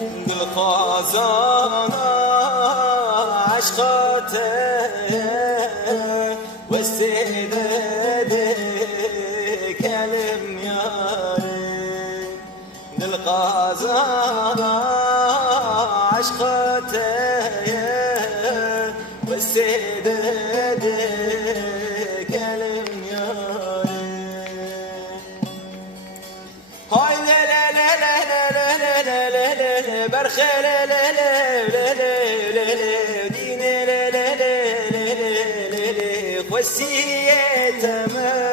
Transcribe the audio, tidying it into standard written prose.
دل خازان عشقاته واستعداد كلم ياري دل خازان عشقاته واستعداد كلم ياري هاي لا لا لا لا لا لا لا لا لا برخة لا لا لا لا لا لا دين لا لا لا لا لا لا خوسية تمام